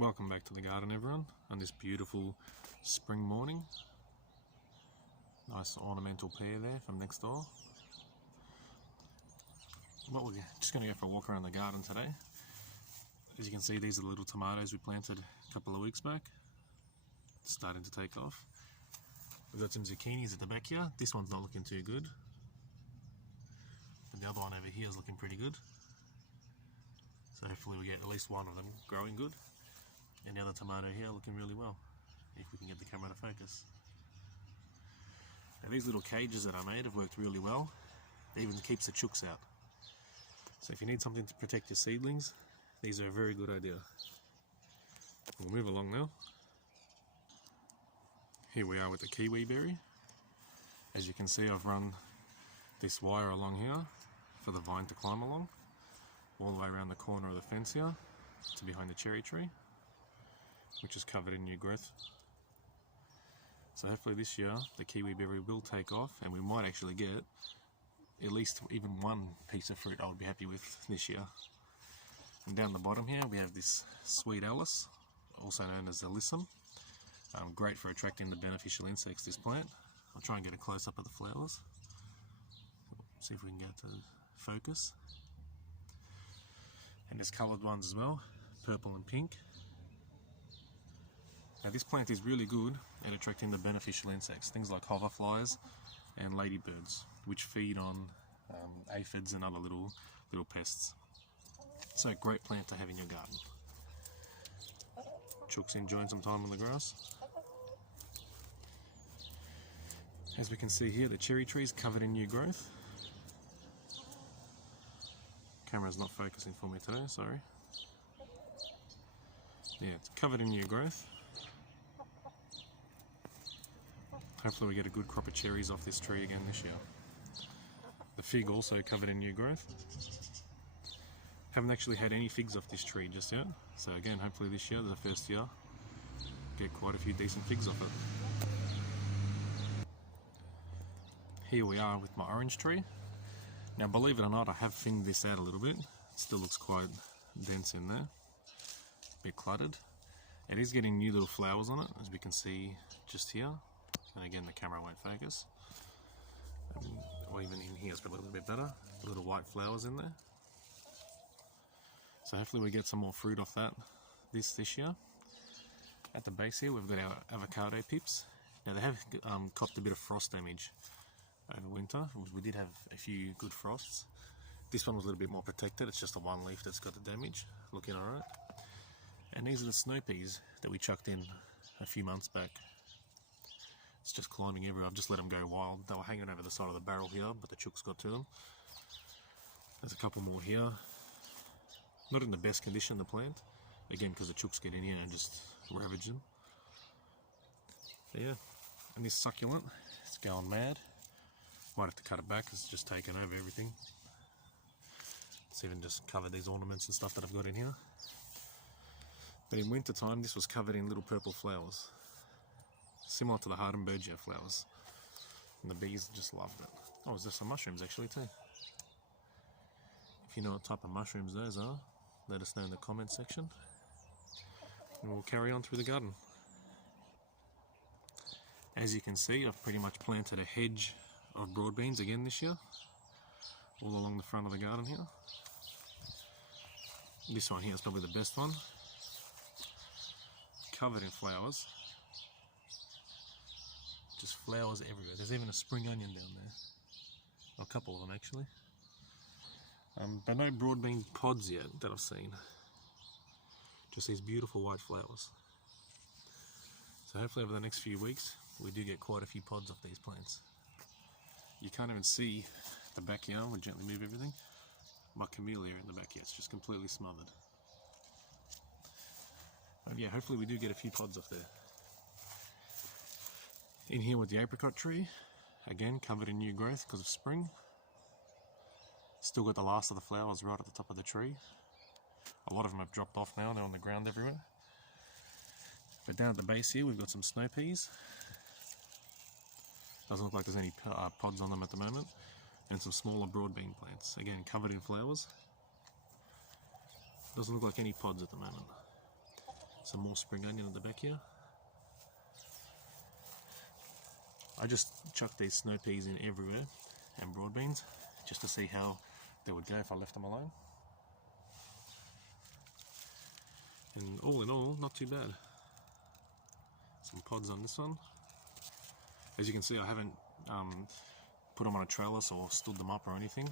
Welcome back to the garden, everyone, on this beautiful spring morning. Nice ornamental pear there from next door. Well, we're just going to go for a walk around the garden today. As you can see, these are the little tomatoes we planted a couple of weeks back. It's starting to take off. We've got some zucchinis at the back here. This one's not looking too good. But the other one over here is looking pretty good. So hopefully we get at least one of them growing good. And the other tomato here looking really well, if we can get the camera to focus. Now these little cages that I made have worked really well. They even keeps the chooks out. So if you need something to protect your seedlings, these are a very good idea. We'll move along now. Here we are with the kiwi berry. As you can see, I've run this wire along here for the vine to climb along, all the way around the corner of the fence here to behind the cherry tree, which is covered in new growth. So hopefully this year the kiwi berry will take off, and we might actually get at least even one piece of fruit I would be happy with this year. And down the bottom here we have this sweet Alice, also known as alyssum. Great for attracting the beneficial insects, this plant. I'll try and get a close-up of the flowers. See if we can get to focus. And there's coloured ones as well, purple and pink. Now this plant is really good at attracting the beneficial insects, things like hoverflies and ladybirds, which feed on aphids and other little pests. So a great plant to have in your garden. Chooks enjoying some time on the grass. As we can see here, the cherry tree is covered in new growth. Camera's not focusing for me today, sorry. Yeah, it's covered in new growth. Hopefully we get a good crop of cherries off this tree again this year. The fig also covered in new growth. Haven't actually had any figs off this tree just yet. So again, hopefully this year, the first year, get quite a few decent figs off it. Here we are with my orange tree. Now believe it or not, I have thinned this out a little bit. It still looks quite dense in there. A bit cluttered. It is getting new little flowers on it, as we can see just here. And again, the camera won't focus. Or even in here, it's got a little bit better. Little white flowers in there. So hopefully we get some more fruit off that this year. At the base here, we've got our avocado pips. Now they have copped a bit of frost damage over winter. We did have a few good frosts. This one was a little bit more protected. It's just the one leaf that's got the damage. Looking alright. And these are the snow peas that we chucked in a few months back. It's just climbing everywhere. I've just let them go wild. They were hanging over the side of the barrel here, but the chooks got to them. There's a couple more here. Not in the best condition, the plant. Again, because the chooks get in here and just ravage them. But yeah, and this succulent, it's going mad. Might have to cut it back because it's just taken over everything. It's even just covered these ornaments and stuff that I've got in here. But in winter time, this was covered in little purple flowers, similar to the Hardenbergia flowers, and the bees just loved it. Oh, there's some mushrooms actually too. If you know what type of mushrooms those are, let us know in the comment section, and we'll carry on through the garden. As you can see, I've pretty much planted a hedge of broad beans again this year, all along the front of the garden here. This one here is probably the best one, covered in flowers. Just flowers everywhere. There's even a spring onion down there. Well, a couple of them actually. But no broad bean pods yet that I've seen. Just these beautiful white flowers. So hopefully over the next few weeks we do get quite a few pods off these plants. You can't even see the back here. We'll gently move everything. My camellia in the back here, it's just completely smothered. And yeah, hopefully we do get a few pods off there. In here with the apricot tree, again covered in new growth because of spring. Still got the last of the flowers right at the top of the tree. A lot of them have dropped off now, they're on the ground everywhere. But down at the base here we've got some snow peas. Doesn't look like there's any pods on them at the moment. And some smaller broad bean plants, again covered in flowers. Doesn't look like any pods at the moment. Some more spring onion at the back here. I just chucked these snow peas in everywhere and broad beans just to see how they would go if I left them alone. And all in all, not too bad. Some pods on this one. As you can see, I haven't put them on a trellis or stood them up or anything.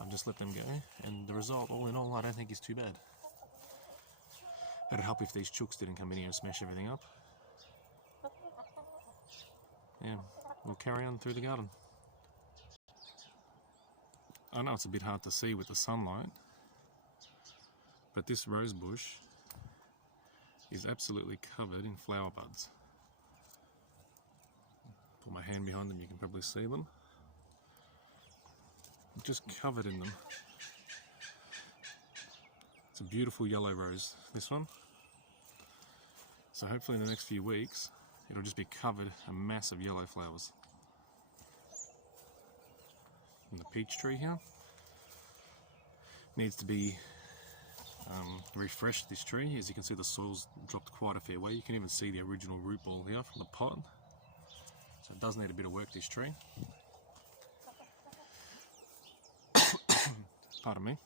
I've just let them go, and the result, all in all, I don't think is too bad. It'd help if these chooks didn't come in here and smash everything up. Yeah, we'll carry on through the garden. I know it's a bit hard to see with the sunlight, but this rose bush is absolutely covered in flower buds. Put my hand behind them, you can probably see them. Just covered in them. It's a beautiful yellow rose, this one. So hopefully in the next few weeks, it'll just be covered in massive yellow flowers. And the peach tree here needs to be refreshed, this tree. As you can see, the soil's dropped quite a fair way. You can even see the original root ball here from the pot. So it does need a bit of work, this tree. Pardon me.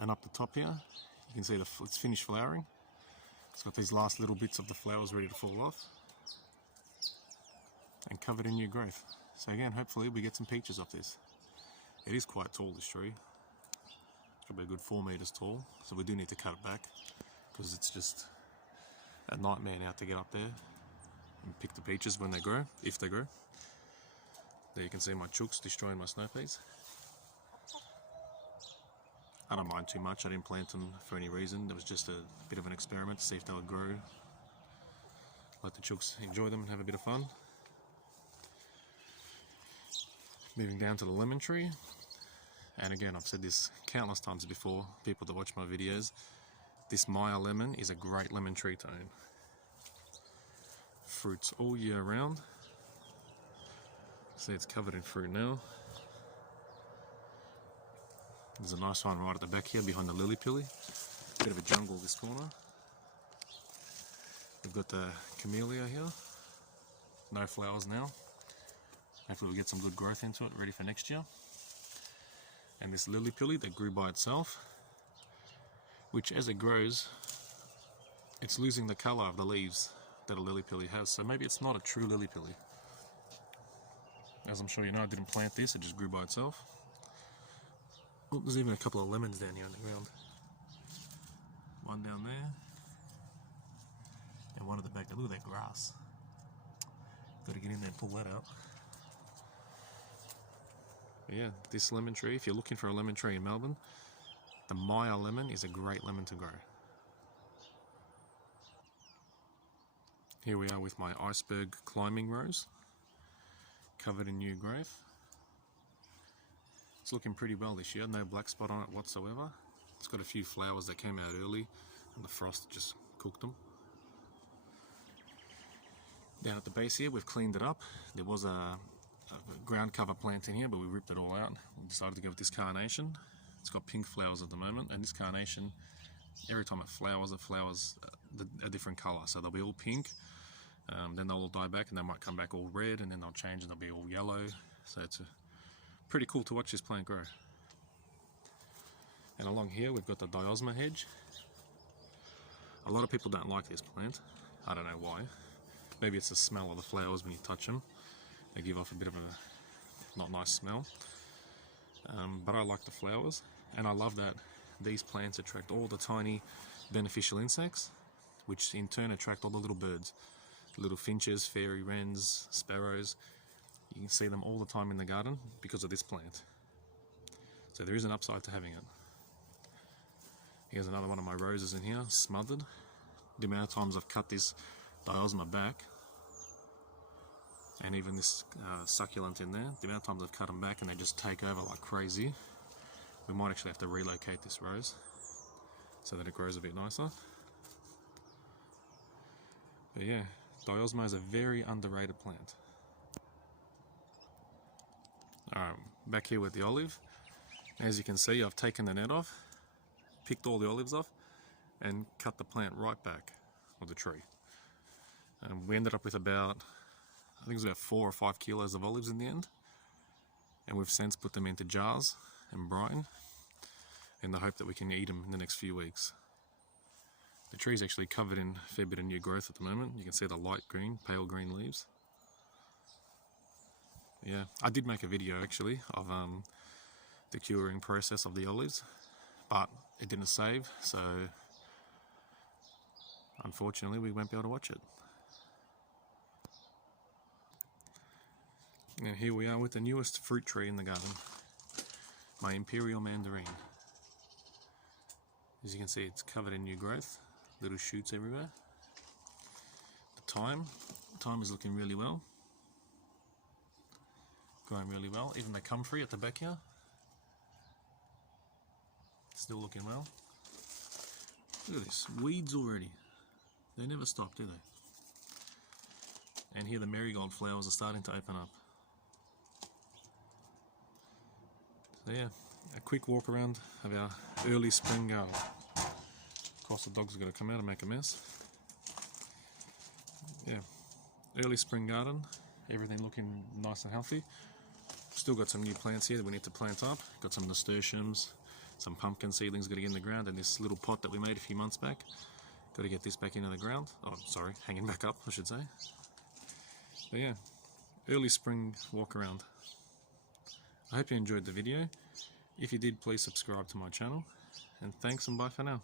And up the top here, you can see it's finished flowering. It's got these last little bits of the flowers ready to fall off. And covered in new growth. So again, hopefully we get some peaches off this. It is quite tall, this tree. It's probably a good 4 meters tall. So we do need to cut it back, because it's just a nightmare now to get up there and pick the peaches when they grow, if they grow. There you can see my chooks destroying my snow peas. I don't mind too much. I didn't plant them for any reason. It was just a bit of an experiment to see if they would grow. Let the chooks enjoy them and have a bit of fun. Moving down to the lemon tree. And again, I've said this countless times before, people that watch my videos, this Maya lemon is a great lemon tree to own. Fruits all year round. See, it's covered in fruit now. There's a nice one right at the back here behind the lily pilly. Bit of a jungle this corner. We've got the camellia here. No flowers now. Hopefully we get some good growth into it, ready for next year. And this lily pilly that grew by itself, which as it grows, it's losing the colour of the leaves that a lily pilly has. So maybe it's not a true lily pilly. As I'm sure you know, I didn't plant this, it just grew by itself. Oh, there's even a couple of lemons down here on the ground. One down there, and one at the back. Look at that grass. Got to get in there and pull that out. But yeah, this lemon tree, if you're looking for a lemon tree in Melbourne, the Maya lemon is a great lemon to grow. Here we are with my iceberg climbing rose, covered in new growth. It's looking pretty well this year, no black spot on it whatsoever. It's got a few flowers that came out early and the frost just cooked them. Down at the base here, we've cleaned it up. There was a ground cover plant in here, but we ripped it all out. We decided to go with this carnation. It's got pink flowers at the moment, and this carnation, every time it flowers a different colour. So they'll be all pink, then they'll all die back, and they might come back all red, and then they'll change and they'll be all yellow. So it's pretty cool to watch this plant grow. And along here we've got the diosma hedge. A lot of people don't like this plant. I don't know why. Maybe it's the smell of the flowers when you touch them. They give off a bit of a not nice smell. But I like the flowers, and I love that these plants attract all the tiny beneficial insects, which in turn attract all the little birds. Little finches, fairy wrens, sparrows. You can see them all the time in the garden because of this plant. So there is an upside to having it. Here's another one of my roses in here, smothered. The amount of times I've cut this diosma back, and even this succulent in there, the amount of times I've cut them back and they just take over like crazy. We might actually have to relocate this rose so that it grows a bit nicer. But yeah, diosma is a very underrated plant. Alright, back here with the olive. As you can see, I've taken the net off, picked all the olives off, and cut the plant right back, or the tree. And we ended up with about, I think it was about 4 or 5 kilos of olives in the end. And we've since put them into jars and brine in the hope that we can eat them in the next few weeks. The tree is actually covered in a fair bit of new growth at the moment. You can see the light green, pale green leaves. Yeah, I did make a video actually of the curing process of the olives, but it didn't save, so unfortunately we won't be able to watch it. And here we are with the newest fruit tree in the garden, my Imperial Mandarin. As you can see, it's covered in new growth, little shoots everywhere. The thyme is looking really well, growing really well. Even the comfrey at the back here, still looking well. Look at this, weeds already. They never stop, do they? And here the marigold flowers are starting to open up. So yeah, a quick walk around of our early spring garden. Of course the dogs are going to come out and make a mess. Yeah, early spring garden, everything looking nice and healthy. Still got some new plants here that we need to plant up. Got some nasturtiums, some pumpkin seedlings got to get in the ground, and this little pot that we made a few months back. Got to get this back into the ground. Oh, sorry, hanging back up, I should say. But yeah, early spring walk around. I hope you enjoyed the video. If you did, please subscribe to my channel. And thanks and bye for now.